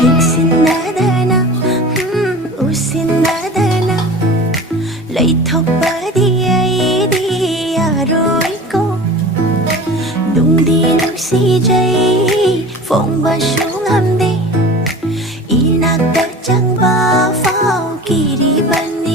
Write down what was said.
빅신나다나 웃신나다나 레이토바디야 이디야로 있고 둥디 눅시제이 퐁바 슝함데 이낙다 장바 파오 기리반